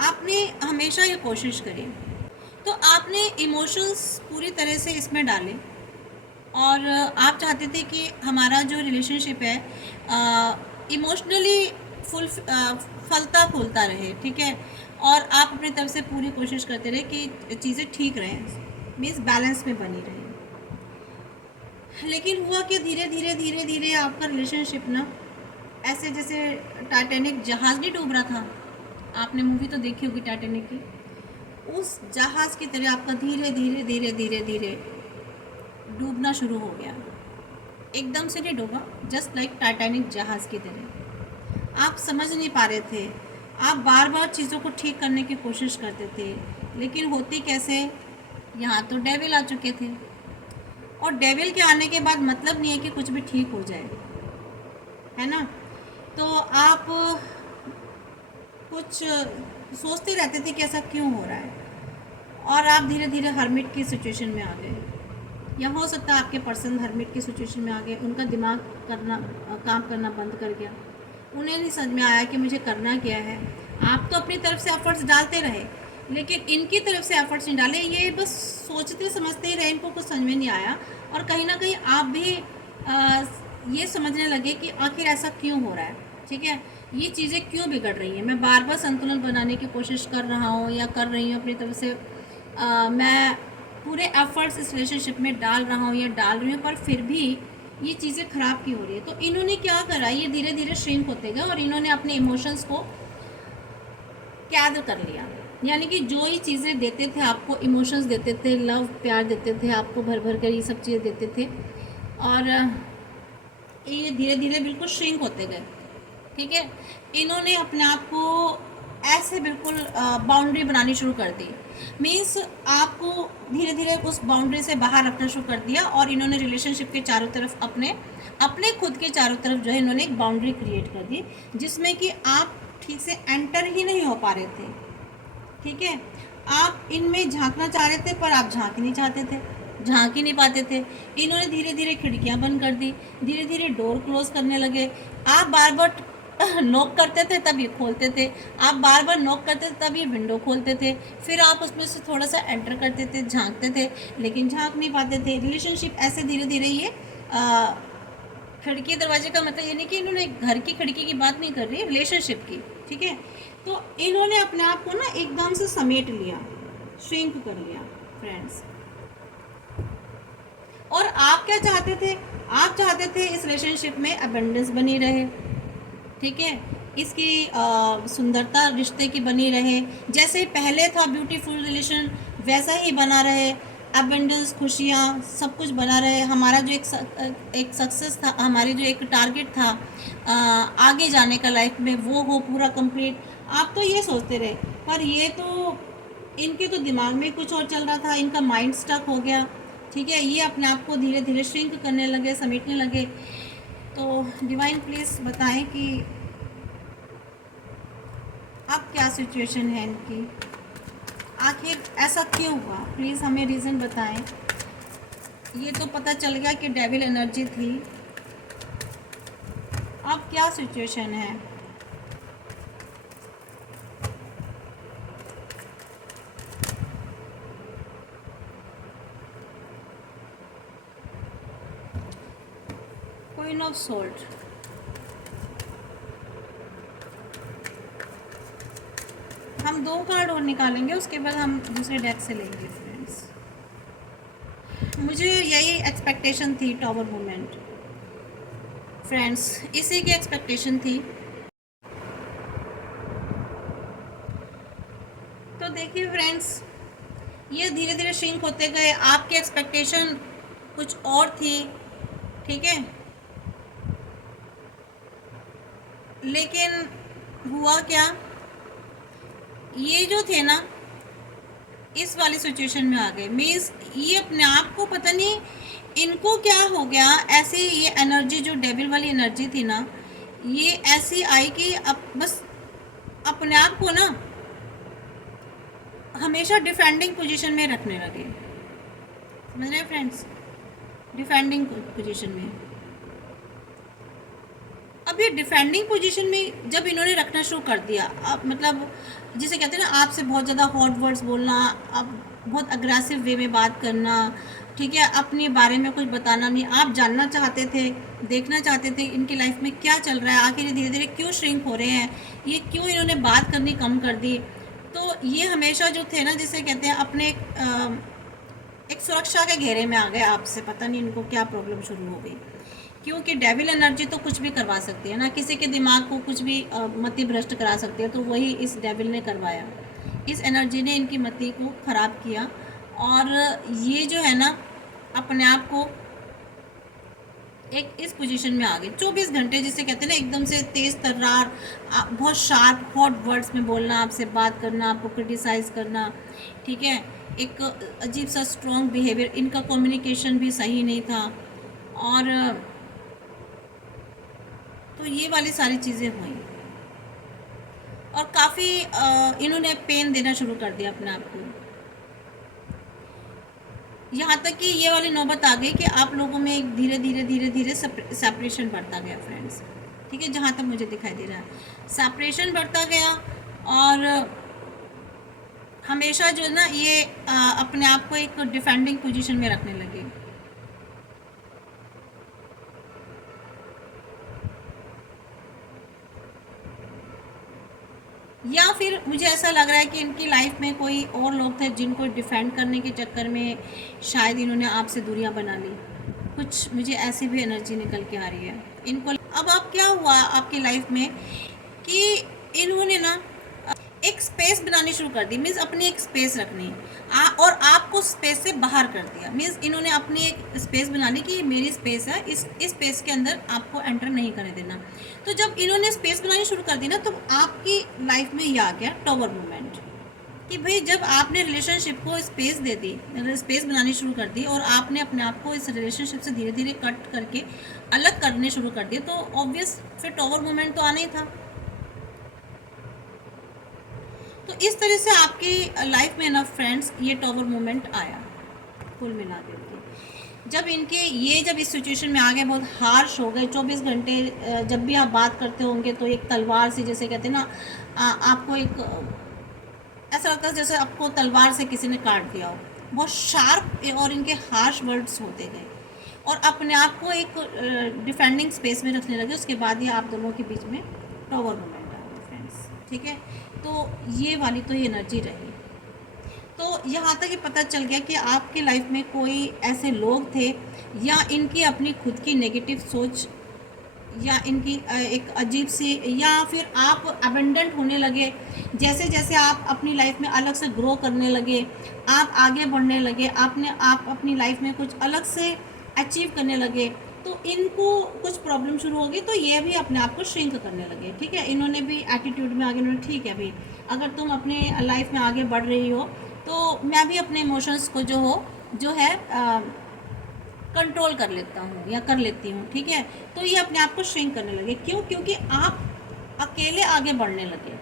आपने हमेशा ये कोशिश करी, तो आपने इमोशंस पूरी तरह से इसमें डाले, और आप चाहते थे कि हमारा जो रिलेशनशिप है इमोशनली फलता फूलता रहे, ठीक है, और आप अपनी तरफ से पूरी कोशिश करते रहे कि चीज़ें ठीक रहें, मीन्स बैलेंस में बनी रहे। लेकिन हुआ कि धीरे धीरे धीरे धीरे आपका रिलेशनशिप ना ऐसे जैसे टाइटैनिक जहाज़ नहीं डूब रहा था, आपने मूवी तो देखी होगी टाइटैनिक की, उस जहाज़ की तरह आपका धीरे धीरे धीरे धीरे धीरे डूबना शुरू हो गया। एकदम से नहीं डूबा, जस्ट लाइक टाइटैनिक जहाज़ की तरह। आप समझ नहीं पा रहे थे, आप बार बार चीज़ों को ठीक करने की कोशिश करते थे, लेकिन होती कैसे, यहाँ तो डेविल आ चुके थे। और डेविल के आने के बाद मतलब नहीं है कि कुछ भी ठीक हो जाए, है ना। तो आप कुछ सोचते रहते थे कि ऐसा क्यों हो रहा है, और आप धीरे धीरे हर्मिट की सिचुएशन में आ गए, या हो सकता है आपके पर्सन हर्मिट की सिचुएशन में आ गए। उनका दिमाग काम करना बंद कर गया, उन्हें नहीं समझ में आया कि मुझे करना क्या है। आप तो अपनी तरफ से एफर्ट्स डालते रहे, लेकिन इनकी तरफ से एफर्ट्स नहीं डाले, ये बस सोचते समझते ही रहे, इनको कुछ समझ में नहीं आया। और कहीं ना कहीं आप भी ये समझने लगे कि आखिर ऐसा क्यों हो रहा है, ठीक है, ये चीज़ें क्यों बिगड़ रही हैं। मैं बार बार संतुलन बनाने की कोशिश कर रहा हूँ या कर रही हूँ अपनी तरफ से, मैं पूरे एफर्ट्स इस रिलेशनशिप में डाल रहा हूँ या डाल रही हूँ, पर फिर भी ये चीज़ें ख़राब क्यों हो रही है। तो इन्होंने क्या करा, ये धीरे धीरे श्रिंक होते गए और इन्होंने अपने इमोशंस को कैद कर लिया। यानी कि जो ये चीज़ें देते थे आपको, इमोशंस देते थे, लव प्यार देते थे आपको, भर भर कर ये सब चीज़ें देते थे, और ये धीरे धीरे बिल्कुल श्रिंक होते गए, ठीक है। इन्होंने अपने आप को ऐसे बिल्कुल बाउंड्री बनानी शुरू कर दी, मीन्स आपको धीरे धीरे उस बाउंड्री से बाहर रखना शुरू कर दिया। और इन्होंने रिलेशनशिप के चारों तरफ अपने खुद के चारों तरफ जो है इन्होंने एक बाउंड्री क्रिएट कर दी, जिसमें कि आप ठीक से एंटर ही नहीं हो पा रहे थे, ठीक है। आप इनमें झांकना चाह रहे थे, पर आप झांक नहीं चाहते थे, झांक ही नहीं पाते थे। इन्होंने धीरे धीरे खिड़कियां बंद कर दी, धीरे धीरे डोर क्लोज करने लगे। आप बार बार नॉक करते थे तब ये खोलते थे, आप बार बार नॉक करते थे तब ये विंडो खोलते थे, फिर आप उसमें से थोड़ा सा एंटर करते थे, झांकते थे, लेकिन झांक नहीं पाते थे। रिलेशनशिप ऐसे धीरे धीरे ये खिड़की दरवाजे का मतलब ये नहीं कि इन्होंने घर की खिड़की की बात नहीं कर रही है, रिलेशनशिप की, ठीक है। तो इन्होंने अपने आप को ना एकदम से समेट लिया, श्रिंक कर लिया फ्रेंड्स। और आप क्या चाहते थे, आप चाहते थे इस रिलेशनशिप में अबंडेंस बनी रहे, ठीक है, इसकी सुंदरता रिश्ते की बनी रहे, जैसे पहले था ब्यूटीफुल रिलेशन वैसा ही बना रहे, अबंडेंस, खुशियाँ, सब कुछ बना रहे। हमारा जो एक सक्सेस था, हमारी जो एक टारगेट था आगे जाने का लाइफ में, वो हो पूरा कंप्लीट। आप तो ये सोचते रहे, पर ये तो इनके तो दिमाग में कुछ और चल रहा था, इनका माइंड स्टक हो गया, ठीक है। ये अपने आप को धीरे धीरे श्रिंक करने लगे, समेटने लगे। तो डिवाइन प्लीज़ बताएं कि अब क्या सिचुएशन है इनकी, आखिर ऐसा क्यों हुआ, प्लीज़ हमें रीज़न बताएं। ये तो पता चल गया कि डेविल एनर्जी थी, अब क्या सिचुएशन है। क्वीन ऑफ सोल्ड, हम 2 कार्ड और निकालेंगे, उसके बाद हम दूसरे डेक से लेंगे फ्रेंड्स। मुझे यही एक्सपेक्टेशन थी, टॉवर मोमेंट फ्रेंड्स, इसी की एक्सपेक्टेशन थी। तो देखिए फ्रेंड्स, ये धीरे धीरे श्रिंक होते गए, आपकी एक्सपेक्टेशन कुछ और थी, ठीक है, लेकिन हुआ क्या, ये जो थे ना इस वाली सिचुएशन में आ गए। मीन्स ये अपने आप को पता नहीं इनको क्या हो गया, ऐसे ये एनर्जी जो डेविल वाली एनर्जी थी ना, ये ऐसी आई कि अब बस अपने आप को ना हमेशा डिफेंडिंग पोजीशन में रखने लगे, समझ रहे हैं फ्रेंड्स, डिफेंडिंग पोजीशन में। अब ये डिफेंडिंग पोजीशन में जब इन्होंने रखना शुरू कर दिया, अब मतलब जिसे कहते हैं ना, आपसे बहुत ज़्यादा हॉट वर्ड्स बोलना, अब बहुत अग्रेसिव वे में बात करना, ठीक है, अपने बारे में कुछ बताना नहीं, आप जानना चाहते थे, देखना चाहते थे इनकी लाइफ में क्या चल रहा है, आखिर धीरे धीरे क्यों श्रिंक हो रहे हैं, ये क्यों इन्होंने बात करनी कम कर दी। तो ये हमेशा जो थे ना, जिसे कहते हैं अपने एक सुरक्षा के घेरे में आ गए आपसे, पता नहीं इनको क्या प्रॉब्लम शुरू हो गई। क्योंकि डेविल एनर्जी तो कुछ भी करवा सकती है ना, किसी के दिमाग को कुछ भी मति भ्रष्ट करा सकती है, तो वही इस डेविल ने करवाया। इस एनर्जी ने इनकी मति को ख़राब किया और ये जो है ना अपने आप को एक इस पोजीशन में आ गए। 24 घंटे जिसे कहते हैं ना एकदम से तेज़ तर्रार, बहुत शार्प हॉट वर्ड्स में बोलना, आपसे बात करना, आपको क्रिटिसाइज़ करना, ठीक है। एक अजीब सा स्ट्रॉन्ग बिहेवियर, इनका कम्युनिकेशन भी सही नहीं था। और तो ये वाली सारी चीज़ें हुई और काफ़ी इन्होंने पेन देना शुरू कर दिया अपने आप को। यहाँ तक कि ये वाली नौबत आ गई कि आप लोगों में एक धीरे धीरे धीरे धीरे सेपरेशन बढ़ता गया फ्रेंड्स, ठीक है। जहाँ तक मुझे दिखाई दे रहा है सेपरेशन बढ़ता गया और हमेशा जो है ना ये अपने आप को एक डिफेंडिंग पोजीशन में रखने लगे। या फिर मुझे ऐसा लग रहा है कि इनकी लाइफ में कोई और लोग थे जिनको डिफेंड करने के चक्कर में शायद इन्होंने आपसे दूरियां बना ली। कुछ मुझे ऐसी भी एनर्जी निकल के आ रही है इनको। अब आप क्या हुआ आपकी लाइफ में कि इन्होंने ना एक स्पेस बनानी शुरू कर दी, मीन्स अपनी एक स्पेस रखनी और आपको स्पेस से बाहर कर दिया। मीन्स इन्होंने अपनी एक स्पेस बना ली कि ये मेरी स्पेस है, इस स्पेस के अंदर आपको एंटर नहीं करने देना। तो जब इन्होंने स्पेस बनानी शुरू कर दी ना, तो आपकी लाइफ में ये आ गया टॉवर मोमेंट कि भाई जब आपने रिलेशनशिप को स्पेस दे दी, स्पेस बनानी शुरू कर दी और आपने अपने आप को इस रिलेशनशिप से धीरे धीरे कट करके अलग करने शुरू कर दिए, तो ऑब्वियस फिर टॉवर मोमेंट तो आना ही था। तो इस तरह से आपकी लाइफ में ना फ्रेंड्स ये टॉवर मोमेंट आया कुल मिला के। जब इस सिचुएशन में आ गए, बहुत हार्श हो गए। 24 घंटे जब भी आप बात करते होंगे तो एक तलवार से, जैसे कहते हैं ना, आपको एक ऐसा लगता है जैसे आपको तलवार से किसी ने काट दिया हो। बहुत शार्प और इनके हार्श वर्ड्स होते गए और अपने आप को एक डिफेंडिंग स्पेस में रखने लगे। उसके बाद ही आप दोनों के बीच में टॉवर मोमेंट आ गया फ्रेंड्स, ठीक है। तो ये वाली तो ये एनर्जी रही। तो यहाँ तक ये पता चल गया कि आपकी लाइफ में कोई ऐसे लोग थे या इनकी अपनी खुद की नेगेटिव सोच या इनकी एक अजीब सी, या फिर आप अबेंडेंट होने लगे। जैसे जैसे आप अपनी लाइफ में अलग से ग्रो करने लगे, आप आगे बढ़ने लगे, आप अपनी लाइफ में कुछ अलग से अचीव करने लगे, तो इनको कुछ प्रॉब्लम शुरू होगी। तो ये भी अपने आप को श्रिंक करने लगे, ठीक है। इन्होंने भी एटीट्यूड में आगे, इन्होंने ठीक है भाई, अगर तुम अपने लाइफ में आगे बढ़ रही हो तो मैं भी अपने इमोशंस को जो है कंट्रोल कर लेता हूँ या कर लेती हूँ, ठीक है। तो ये अपने आप को श्रिंक करने लगे। क्यों? क्योंकि आप अकेले आगे बढ़ने लगे,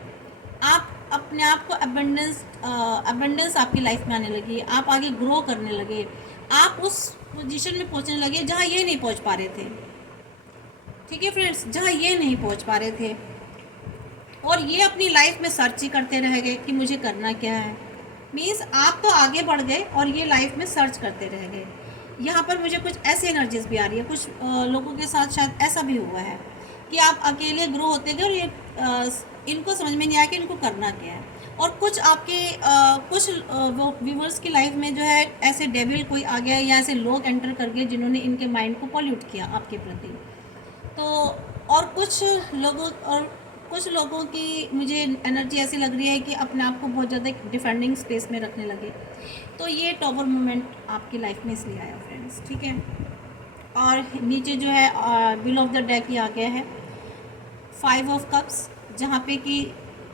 आप अपने आप को अबेंडेंस आपकी लाइफ में आने लगी, आप आगे ग्रो करने लगे, आप उस पोजीशन में पहुंचने लगे जहां ये नहीं पहुंच पा रहे थे, ठीक है फ्रेंड्स, जहां ये नहीं पहुंच पा रहे थे। और ये अपनी लाइफ में सर्च ही करते रह गए कि मुझे करना क्या है। मीन्स आप तो आगे बढ़ गए और ये लाइफ में सर्च करते रह गए। यहाँ पर मुझे कुछ ऐसी एनर्जीज भी आ रही है, कुछ लोगों के साथ शायद ऐसा भी हुआ है कि आप अकेले ग्रो होते गए और ये इनको समझ में नहीं आया कि इनको करना क्या है। और कुछ आपके कुछ व्यूवर्स की लाइफ में जो है ऐसे डेविल कोई आ गया या ऐसे लोग एंटर कर गए जिन्होंने इनके माइंड को पॉल्यूट किया आपके प्रति। तो और कुछ लोगों की मुझे एनर्जी ऐसी लग रही है कि अपने आप को बहुत ज़्यादा डिफेंडिंग स्पेस में रखने लगे। तो ये टॉवर मोमेंट आपकी लाइफ में इसलिए आया फ्रेंड्स, ठीक है। और नीचे जो है बिलो ऑफ द डेक ये आ गया है 5 ऑफ कप्स, जहाँ पे कि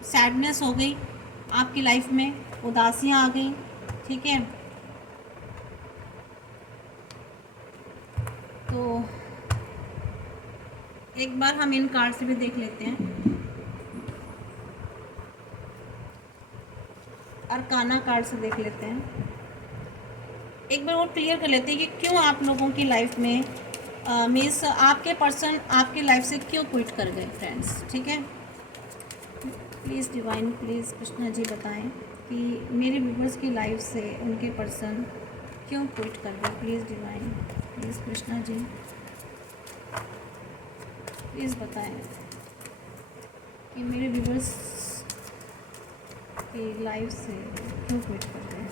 सैडनेस हो गई आपकी लाइफ में, उदासियाँ आ गई, ठीक है। तो एक बार हम इन कार्ड से भी देख लेते हैं, अरकाना कार्ड से देख लेते हैं। एक बार और क्लियर कर लेते हैं कि क्यों आप लोगों की लाइफ में मीन्स आपके पर्सन आपकी लाइफ से क्यों क्विट कर गए फ्रेंड्स, ठीक है। प्लीज़ डिवाइन, प्लीज़ कृष्णा जी बताएं कि मेरे व्यूवर्स की लाइफ से उनके पर्सन क्यों क्विट कर गए। Please divine, please Krishna ji please बताएं कि मेरे व्यूवर्स की लाइफ से क्यों क्विट कर गए।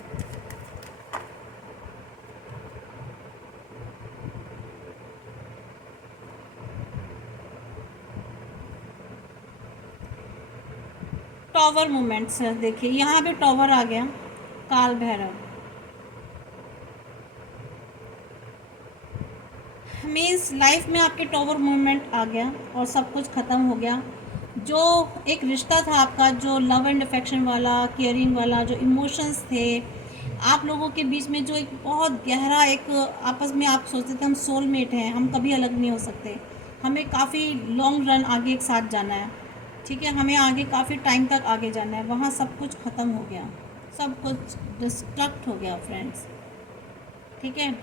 टॉवर मोमेंट्स देखिए, यहाँ भी टॉवर आ गया, काल भैरव मीन्स लाइफ में आपके टॉवर मोमेंट आ गया और सब कुछ ख़त्म हो गया। जो एक रिश्ता था आपका, जो लव एंड अफेक्शन वाला, केयरिंग वाला, जो इमोशंस थे आप लोगों के बीच में, जो एक बहुत गहरा एक आपस में आप सोचते थे हम सोलमेट हैं, हम कभी अलग नहीं हो सकते, हमें काफ़ी लॉन्ग रन आगे एक साथ जाना है, ठीक है, हमें आगे काफ़ी टाइम तक आगे जाना है, वहाँ सब कुछ ख़त्म हो गया, सब कुछ डिस्ट्रक्ट हो गया फ्रेंड्स, ठीक है,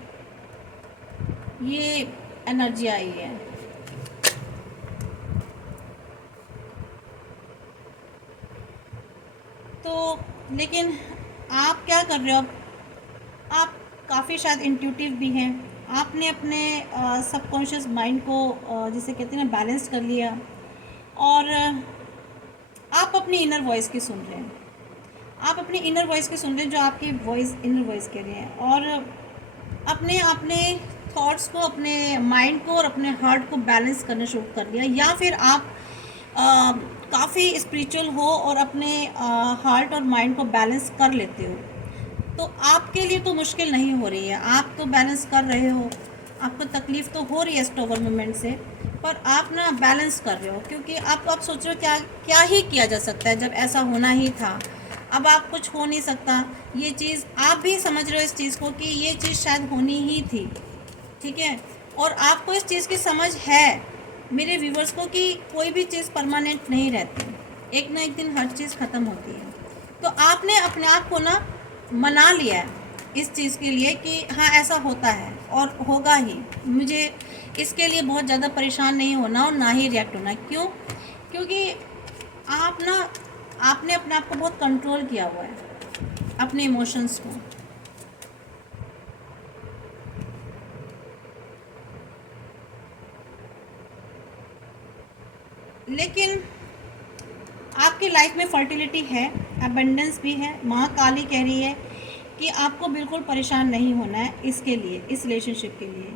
ये एनर्जी आई है। तो लेकिन आप क्या कर रहे हो, आप काफ़ी शायद इंट्यूटिव भी हैं, आपने अपने सबकॉन्शियस माइंड को जिसे कहते हैं ना बैलेंस कर लिया, और आप अपनी इनर वॉइस की सुन रहे हैं, आप अपनी इनर वॉइस की सुन रहे हैं, जो आपकी वॉइस इनर वॉइस कह रही है, और अपने अपने थॉट्स को, अपने माइंड को और अपने हार्ट को बैलेंस करना शुरू कर दिया, या फिर आप काफ़ी स्पिरिचुअल हो और अपने हार्ट और माइंड को बैलेंस कर लेते हो, तो आपके लिए तो मुश्किल नहीं हो रही है, आप तो बैलेंस कर रहे हो, आपको तकलीफ़ तो हो रही है इस टॉवर मोमेंट से, पर आप ना बैलेंस कर रहे हो, क्योंकि आप सोच रहे हो क्या क्या ही किया जा सकता है, जब ऐसा होना ही था, अब आप कुछ हो नहीं सकता, ये चीज़ आप भी समझ रहे हो इस चीज़ को कि ये चीज़ शायद होनी ही थी, ठीक है, और आपको इस चीज़ की समझ है मेरे व्यूवर्स को कि कोई भी चीज़ परमानेंट नहीं रहती, एक ना एक दिन हर चीज़ ख़त्म होती है, तो आपने अपने आप को ना मना लिया है इस चीज़ के लिए कि हाँ ऐसा होता है और होगा ही, मुझे इसके लिए बहुत ज़्यादा परेशान नहीं होना और ना ही रिएक्ट होना। क्यों? क्योंकि आप ना आपने अपने आप को बहुत कंट्रोल किया हुआ है, अपने इमोशंस को। लेकिन आपकी लाइफ में फर्टिलिटी है, अबंडेंस भी है, माँ काली कह रही है कि आपको बिल्कुल परेशान नहीं होना है इसके लिए, इस रिलेशनशिप के लिए,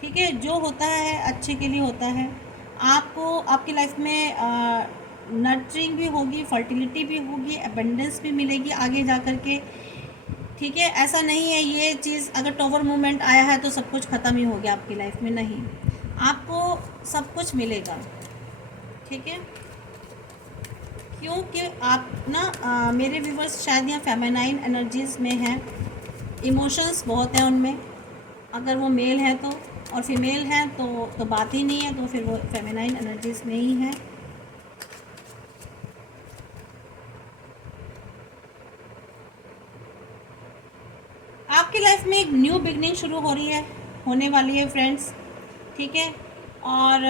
ठीक है, जो होता है अच्छे के लिए होता है, आपको आपकी लाइफ में नर्चरिंग भी होगी, फर्टिलिटी भी होगी, अबंडेंस भी मिलेगी आगे जा कर के, ठीक है, ऐसा नहीं है ये चीज़ अगर टॉवर मूवमेंट आया है तो सब कुछ ख़त्म ही हो गया आपकी लाइफ में, नहीं, आपको सब कुछ मिलेगा, ठीक है, क्योंकि आप ना मेरे व्यूवर्स शायद यहाँ फेमिनाइन एनर्जीज़ में हैं, इमोशंस बहुत हैं उनमें, अगर वो मेल है तो, और फीमेल हैं तो बात ही नहीं है, तो फिर वो फेमिनाइन एनर्जीज़ में ही है। आपकी लाइफ में एक न्यू बिगनिंग शुरू हो रही है, होने वाली है फ्रेंड्स, ठीक है, और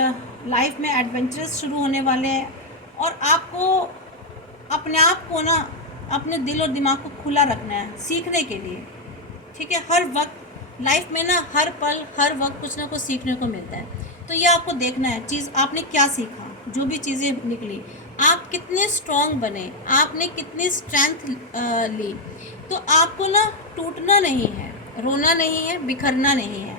लाइफ में एडवेंचर्स शुरू होने वाले हैं, और आपको अपने आप को ना अपने दिल और दिमाग को खुला रखना है सीखने के लिए, ठीक है, हर वक्त लाइफ में ना हर पल हर वक्त कुछ ना कुछ सीखने को मिलता है, तो ये आपको देखना है चीज़ आपने क्या सीखा, जो भी चीज़ें निकली, आप कितने स्ट्रॉन्ग बने, आपने कितनी स्ट्रेंथ ली, तो आपको ना टूटना नहीं है, रोना नहीं है, बिखरना नहीं है,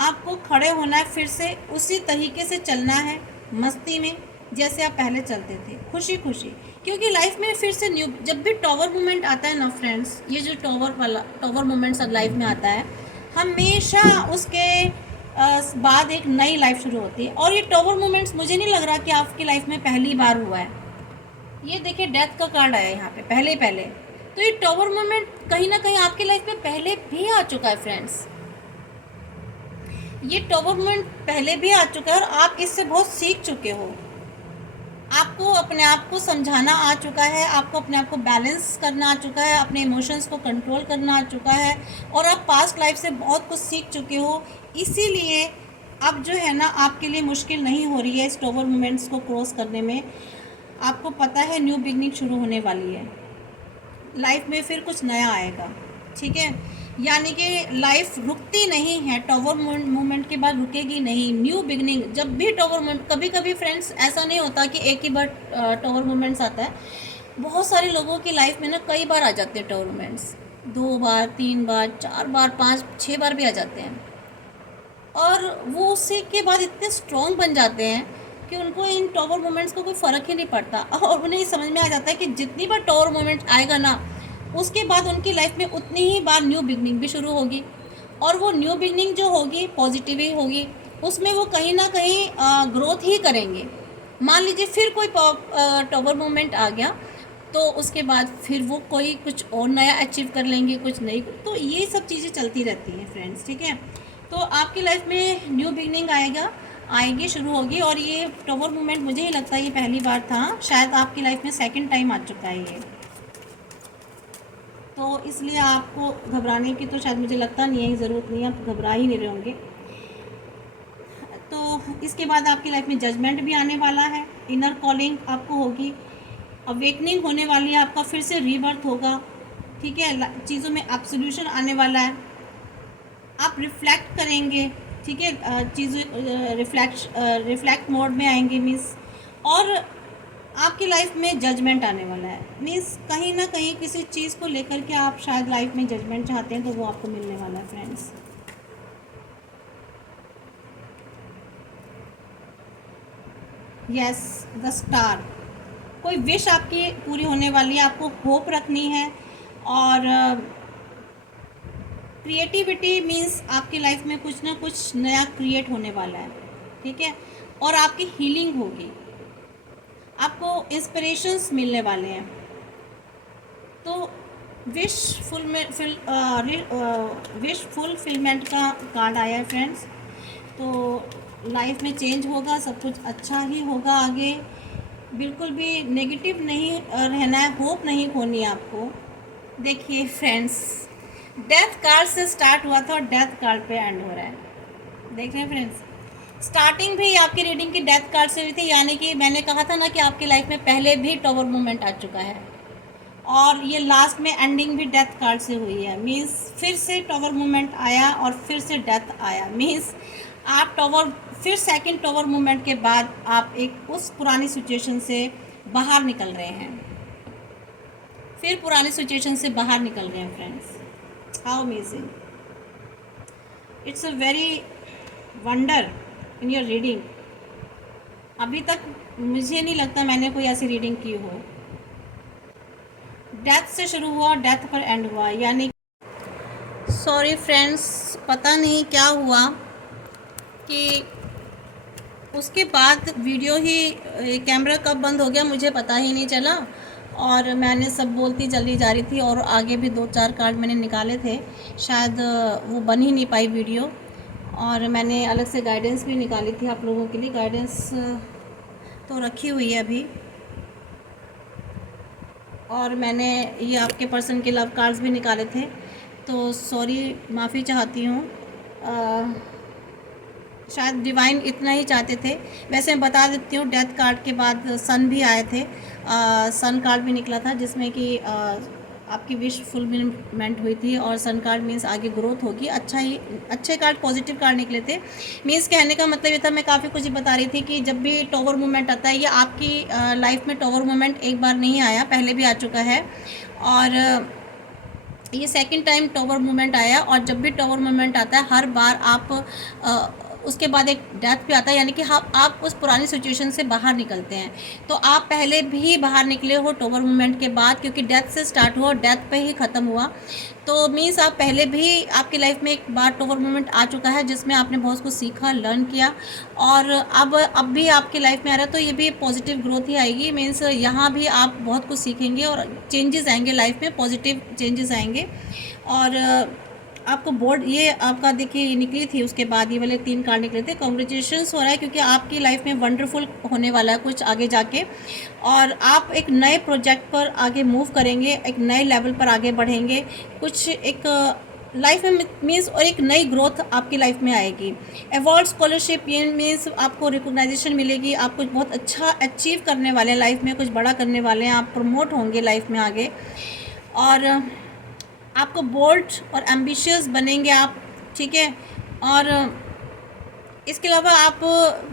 आपको खड़े होना है, फिर से उसी तरीके से चलना है, मस्ती में जैसे आप पहले चलते थे, खुशी खुशी, क्योंकि लाइफ में फिर से न्यू, जब भी टॉवर मोमेंट आता है ना फ्रेंड्स, ये जो टॉवर मोमेंट्स लाइफ में आता है, हमेशा उसके बाद एक नई लाइफ शुरू होती है, और ये टॉवर मोमेंट्स मुझे नहीं लग रहा कि आपकी लाइफ में पहली बार हुआ है, ये देखिए डेथ का कार्ड आया यहाँ पे पहले पहले, तो ये टॉवर मोमेंट कहीं ना कहीं आपकी लाइफ में पहले भी आ चुका है फ्रेंड्स, ये टॉवर मोमेंट पहले भी आ चुका है और आप इससे बहुत सीख चुके हो, आपको अपने आप को समझाना आ चुका है, आपको अपने आप को बैलेंस करना आ चुका है, अपने इमोशंस को कंट्रोल करना आ चुका है, और आप पास्ट लाइफ से बहुत कुछ सीख चुके हो, इसीलिए अब जो है ना आपके लिए मुश्किल नहीं हो रही है इस टॉवर मोमेंट्स को क्रॉस करने में, आपको पता है न्यू बिगनिंग शुरू होने वाली है, लाइफ में फिर कुछ नया आएगा, ठीक है, यानी कि लाइफ रुकती नहीं है, टॉवर मूवमेंट के बाद रुकेगी नहीं, न्यू बिगनिंग, जब भी टॉवर मूवमेंट, कभी कभी फ्रेंड्स ऐसा नहीं होता कि एक ही बार टॉवर मूवमेंट्स आता है, बहुत सारे लोगों की लाइफ में ना कई बार आ जाते हैं टॉवर मूवमेंट्स, 2 बार 3 बार 4 बार 5 6 बार भी आ जाते हैं, और वो उसी के बाद इतने स्ट्रॉन्ग बन जाते हैं कि उनको इन टॉवर मोमेंट्स को कोई फ़र्क ही नहीं पड़ता, और उन्हें ये समझ में आ जाता है कि जितनी बार टॉवर मोमेंट आएगा ना, उसके बाद उनकी लाइफ में उतनी ही बार न्यू बिगनिंग भी शुरू होगी, और वो न्यू बिगनिंग जो होगी पॉजिटिव ही होगी, उसमें वो कहीं ना कहीं ग्रोथ ही करेंगे। मान लीजिए फिर कोई टॉवर मोमेंट आ गया, तो उसके बाद फिर वो कोई कुछ और नया अचीव कर लेंगे, कुछ नई, तो ये सब चीज़ें चलती रहती हैं फ्रेंड्स, ठीक है। तो आपकी लाइफ में न्यू बिगनिंग आएगी, शुरू होगी, और ये टॉवर मोमेंट मुझे ही लगता है ये पहली बार था, शायद आपकी लाइफ में सेकंड टाइम आ चुका है ये, तो इसलिए आपको घबराने की तो शायद मुझे लगता नहीं है, ज़रूरत नहीं है, आप घबरा ही नहीं रहे होंगे। तो इसके बाद आपकी लाइफ में जजमेंट भी आने वाला है, इनर कॉलिंग आपको होगी, अवेकनिंग होने वाली है, आपका फिर से रीबर्थ होगा, ठीक है। चीज़ों में एब्सोल्यूशन आने वाला है, आप रिफ्लेक्ट करेंगे, ठीक है, चीज़ें रिफ्लेक्ट मोड में आएंगे मीन्स, और आपकी लाइफ में जजमेंट आने वाला है, मीन्स कहीं ना कहीं किसी चीज़ को लेकर के आप शायद लाइफ में जजमेंट चाहते हैं, तो वो आपको मिलने वाला है फ्रेंड्स। यस, द स्टार, कोई विश आपकी पूरी होने वाली है, आपको होप रखनी है, और क्रिएटिविटी मीन्स आपकी लाइफ में कुछ ना कुछ नया क्रिएट होने वाला है, ठीक है, और आपकी हीलिंग होगी, आपको इंस्पिरेशंस मिलने वाले हैं। तो विश फुलफिलमेंट का कार्ड आया है फ्रेंड्स, तो लाइफ में चेंज होगा, सब कुछ अच्छा ही होगा आगे, बिल्कुल भी नेगेटिव नहीं रहना है, होप नहीं खोनी है आपको। देखिए फ्रेंड्स, डेथ कार्ड से स्टार्ट हुआ था और डेथ कार्ड पे एंड हो रहा है, देख रहे हैं फ्रेंड्स। स्टार्टिंग भी आपकी रीडिंग की डेथ कार्ड से हुई थी, यानी कि मैंने कहा था ना कि आपकी लाइफ में पहले भी टॉवर मोमेंट आ चुका है, और ये लास्ट में एंडिंग भी डेथ कार्ड से हुई है, मींस फिर से टॉवर मोमेंट आया और फिर से डेथ आया, मींस आप फिर सेकंड टॉवर मोमेंट के बाद आप एक उस पुरानी सिचुएशन से बाहर निकल रहे हैं, फिर पुरानी सिचुएशन से बाहर निकल रहे हैं friends. How amazing, it's a very wonder in your reading. अभी तक मुझे नहीं लगता मैंने कोई ऐसी रीडिंग की हो। डेथ से शुरू हुआ, डेथ पर एंड हुआ, यानी सॉरी फ्रेंड्स, पता नहीं क्या हुआ कि उसके बाद वीडियो ही कैमरा कब बंद हो गया मुझे पता ही नहीं चला, और मैंने सब बोलती चली जा रही थी, और आगे भी 2-4 कार्ड मैंने निकाले थे, शायद वो बन ही नहीं पाई वीडियो, और मैंने अलग से गाइडेंस भी निकाली थी आप लोगों के लिए, गाइडेंस तो रखी हुई है अभी, और मैंने ये आपके पर्सन के लव कार्ड्स भी निकाले थे, तो सॉरी, माफ़ी चाहती हूँ, शायद डिवाइन इतना ही चाहते थे। वैसे मैं बता देती हूँ, डेथ कार्ड के बाद सन भी आए थे, सन कार्ड भी निकला था, जिसमें कि आपकी विश फुलफिलमेंट हुई थी, और सन कार्ड मीन्स आगे ग्रोथ होगी, अच्छे कार्ड, पॉजिटिव कार्ड निकले थे। मीन्स कहने का मतलब ये था, मैं काफ़ी कुछ बता रही थी कि जब भी टॉवर मोमेंट आता है, ये आपकी लाइफ में टॉवर मोमेंट एक बार नहीं आया, पहले भी आ चुका है, और ये सेकंड टाइम टॉवर मोमेंट आया, और जब भी टॉवर मोमेंट आता है हर बार आप उसके बाद एक डेथ भी आता है, यानी कि आप उस पुरानी सिचुएशन से बाहर निकलते हैं। तो आप पहले भी बाहर निकले हो टॉवर मोमेंट के बाद, क्योंकि डेथ से स्टार्ट हुआ, डेथ पे ही ख़त्म हुआ, तो मीन्स आप पहले भी, आपकी लाइफ में एक बार टॉवर मोमेंट आ चुका है, जिसमें आपने बहुत कुछ सीखा, लर्न किया, और अब भी आपकी लाइफ में आ रहा है, तो ये भी पॉजिटिव ग्रोथ ही आएगी, मीन्स यहाँ भी आप बहुत कुछ सीखेंगे, और चेंजेस आएंगे लाइफ में, पॉजिटिव चेंजेस आएंगे। और आपको बोर्ड, ये आपका देखिए निकली थी, उसके बाद ये वाले 3 कार्ड निकले थे। कॉन्ग्रेचुलेशंस हो रहा है, क्योंकि आपकी लाइफ में वंडरफुल होने वाला है कुछ आगे जाके, और आप एक नए प्रोजेक्ट पर आगे मूव करेंगे, एक नए लेवल पर आगे बढ़ेंगे, कुछ एक लाइफ में मीन्स, और एक नई ग्रोथ आपकी लाइफ में आएगी। अवार्ड, स्कॉलरशिप, ये मीन्स आपको रिकॉग्नाइजेशन मिलेगी, आप कुछ बहुत अच्छा अचीव करने वाले हैं लाइफ में, कुछ बड़ा करने वाले हैं, आप प्रमोट होंगे लाइफ में आगे, और आपको बोल्ड और एम्बिशियस बनेंगे आप, ठीक है। और इसके अलावा आप,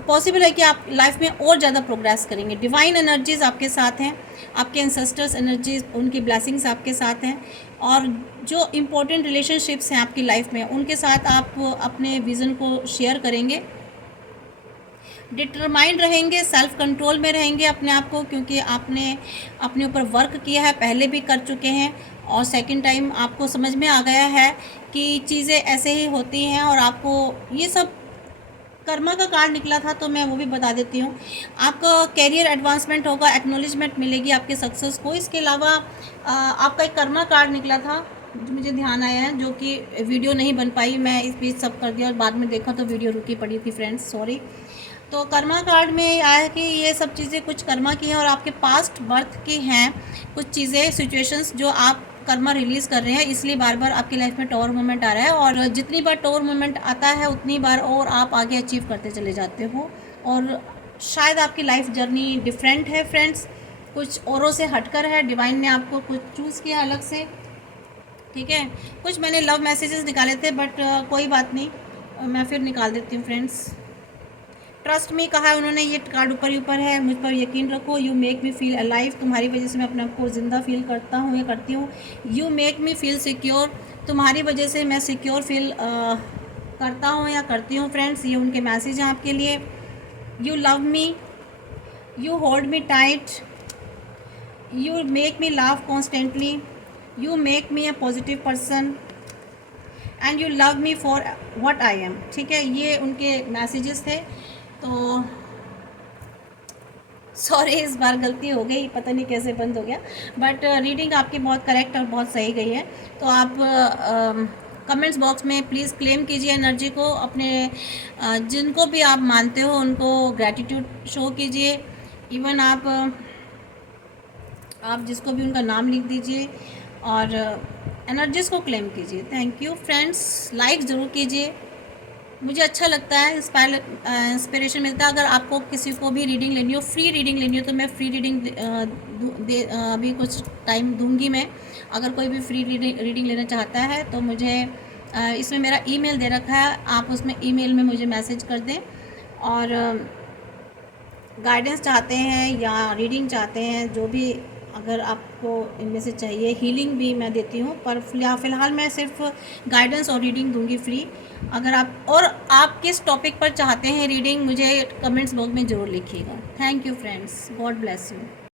पॉसिबल है कि आप लाइफ में और ज़्यादा प्रोग्रेस करेंगे। डिवाइन एनर्जीज़ आपके साथ हैं, आपके एंसेस्टर्स एनर्जीज, उनकी ब्लेसिंग्स आपके साथ हैं, और जो इम्पोर्टेंट रिलेशनशिप्स हैं आपकी लाइफ में, उनके साथ आप अपने विज़न को शेयर करेंगे। डिटरमाइंड रहेंगे, सेल्फ कंट्रोल में रहेंगे अपने आप को, क्योंकि आपने अपने ऊपर वर्क किया है, पहले भी कर चुके हैं, और सेकंड टाइम आपको समझ में आ गया है कि चीज़ें ऐसे ही होती हैं, और आपको ये सब कर्मा का कार्ड निकला था तो मैं वो भी बता देती हूँ। आपका कैरियर एडवांसमेंट होगा, एक्नॉलेजमेंट मिलेगी आपके सक्सेस को। इसके अलावा आपका एक कर्मा कार्ड निकला था जो मुझे ध्यान आया है, जो कि वीडियो नहीं बन पाई, मैं इस बीच सब कर दिया और बाद में देखा तो वीडियो रुकी पड़ी थी फ्रेंड्स, सॉरी। तो कर्मा कार्ड में आया है कि ये सब चीज़ें कुछ कर्मा की हैं और आपके पास्ट बर्थ की हैं, कुछ चीज़ें सिचुएशंस जो आप कर्मा रिलीज़ कर रहे हैं, इसलिए बार बार आपकी लाइफ में टॉवर मोमेंट आ रहा है, और जितनी बार टॉवर मोमेंट आता है उतनी बार और आप आगे अचीव करते चले जाते हो। और शायद आपकी लाइफ जर्नी डिफरेंट है फ्रेंड्स, कुछ औरों से हटकर है, डिवाइन ने आपको कुछ चूज़ किया अलग से, ठीक है। कुछ मैंने लव मैसेजेस निकाले थे, बट कोई बात नहीं, मैं फिर निकाल देती हूँ फ्रेंड्स। ट्रस्ट में कहा है उन्होंने, ये कार्ड ऊपर ही ऊपर है, मुझ पर यकीन रखो, you make me feel alive, तुम्हारी वजह से मैं अपने आप को ज़िंदा फील करता हूँ या करती हूँ। You make me feel secure, तुम्हारी वजह से मैं सिक्योर फील करता हूँ या करती हूँ फ्रेंड्स, ये उनके मैसेज हैं आपके लिए। You love me, you hold me tight, you make me laugh constantly, you make me a positive person, and you love me for what I am, ठीक है। ये उनके मैसेजेस थे। तो सॉरी, इस बार गलती हो गई, पता नहीं कैसे बंद हो गया, बट रीडिंग आपकी बहुत करेक्ट और बहुत सही गई है। तो आप कमेंट्स बॉक्स में प्लीज़ क्लेम कीजिए एनर्जी को, अपने जिनको भी आप मानते हो उनको ग्रैटिट्यूड शो कीजिए। इवन आप जिसको भी उनका नाम लिख दीजिए और एनर्जीज़ को क्लेम कीजिए। थैंक यू फ्रेंड्स, लाइक ज़रूर कीजिए, मुझे अच्छा लगता है, इंस्पिरेशन मिलता है। अगर आपको किसी को भी रीडिंग लेनी हो, फ्री रीडिंग लेनी हो, तो मैं फ्री रीडिंग अभी कुछ टाइम दूंगी मैं। अगर कोई भी फ्री रीडिंग लेना चाहता है तो मुझे इसमें मेरा ईमेल दे रखा है, आप उसमें ईमेल में मुझे मैसेज कर दें। और गाइडेंस चाहते हैं या रीडिंग चाहते हैं, जो भी अगर आपको इनमें से चाहिए, हीलिंग भी मैं देती हूँ, पर फ़िलहाल मैं सिर्फ गाइडेंस और रीडिंग दूंगी फ्री। अगर आप किस टॉपिक पर चाहते हैं रीडिंग, मुझे कमेंट्स बॉक्स में ज़रूर लिखिएगा। Thank you friends, God bless you.